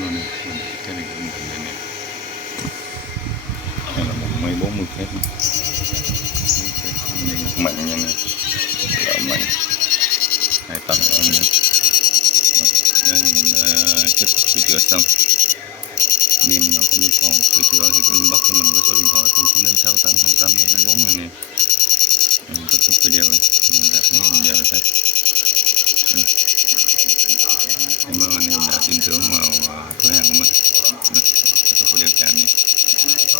luôn này, cái này cũng định này nè. Đây là 40 phép mặn nha nè, lợ mặn 2 tầng nha. Đây mình chất sửa chữa xong. Anh em nào có nhu cầu sửa chữa thì cứ inbox cho mình với số điện thoại 0986808554 này nè. Kết thúc video rồi, mình ráp mấy mình giờ là hết.